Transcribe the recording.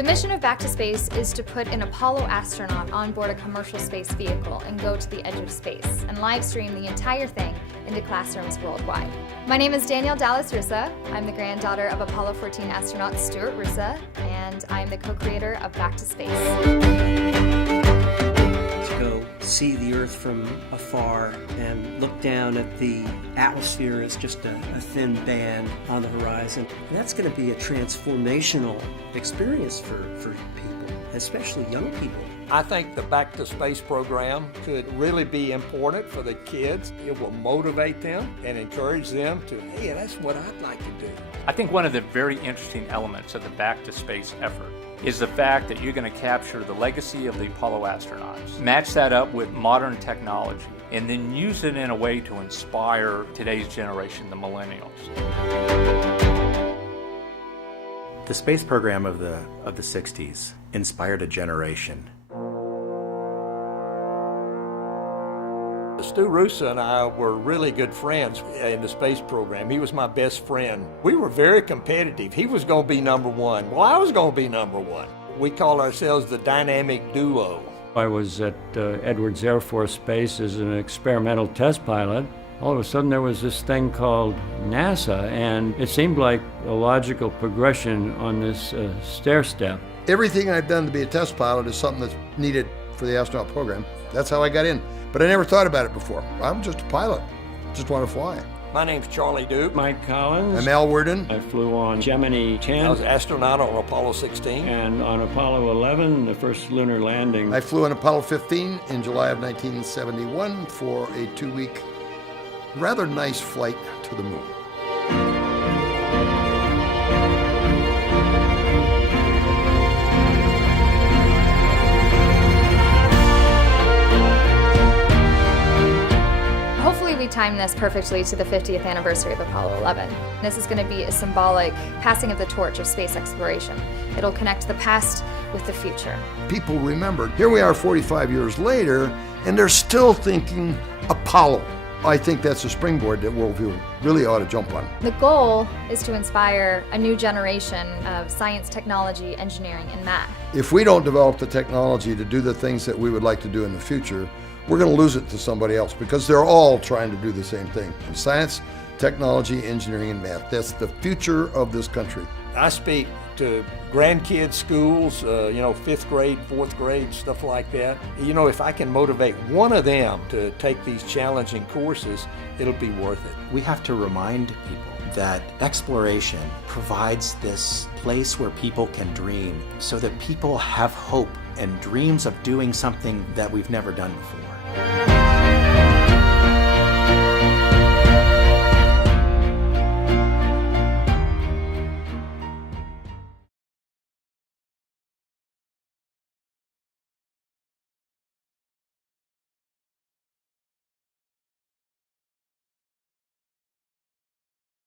The mission of Back to Space is to put an Apollo astronaut on board a commercial space vehicle and go to the edge of space and live stream the entire thing into classrooms worldwide. My name is Danielle Dallas Russa. I'm the granddaughter of Apollo 14 astronaut Stuart Russa, and I'm the co-creator of Back to Space. To go see the Earth from afar and look down at the atmosphere as just a thin band on the horizon. And that's going to be a transformational experience for people, especially young people. I think the Back to Space program could really be important for the kids. It will motivate them and encourage them to, hey, that's what I'd like to do. I think one of the very interesting elements of the Back to Space effort is the fact that you're going to capture the legacy of the Apollo astronauts, match that up with modern technology, and then use it in a way to inspire today's generation, the millennials. The space program of the 60s inspired a generation. Stu Russa and I were really good friends in the space program. He was my best friend. We were very competitive. He was going to be number one. Well, I was going to be number one. We call ourselves the dynamic duo. I was at Edwards Air Force Base as an experimental test pilot. All of a sudden there was this thing called NASA, and it seemed like a logical progression on this stair step. Everything I've done to be a test pilot is something that's needed for the astronaut program. That's how I got in. But I never thought about it before. I'm just a pilot. Just want to fly. My name's Charlie Duke. Mike Collins. I'm Al Worden. I flew on Gemini 10. I was an astronaut on Apollo 16. And on Apollo 11, the first lunar landing. I flew on Apollo 15 in July of 1971 for a 2-week, rather nice flight to the moon. Hopefully we time this perfectly to the 50th anniversary of Apollo 11. This is going to be a symbolic passing of the torch of space exploration. It'll connect the past with the future. People remembered. Here we are 45 years later, and they're still thinking Apollo. I think that's a springboard that worldview really ought to jump on. The goal is to inspire a new generation of science, technology, engineering, and math. If we don't develop the technology to do the things that we would like to do in the future, we're going to lose it to somebody else, because they're all trying to do the same thing. Science, technology, engineering, and math. That's the future of this country. I speak to grandkids, schools, 5th grade, 4th grade, stuff like that. If I can motivate one of them to take these challenging courses, it'll be worth it. We have to remind people that exploration provides this place where people can dream, so that people have hope and dreams of doing something that we've never done before.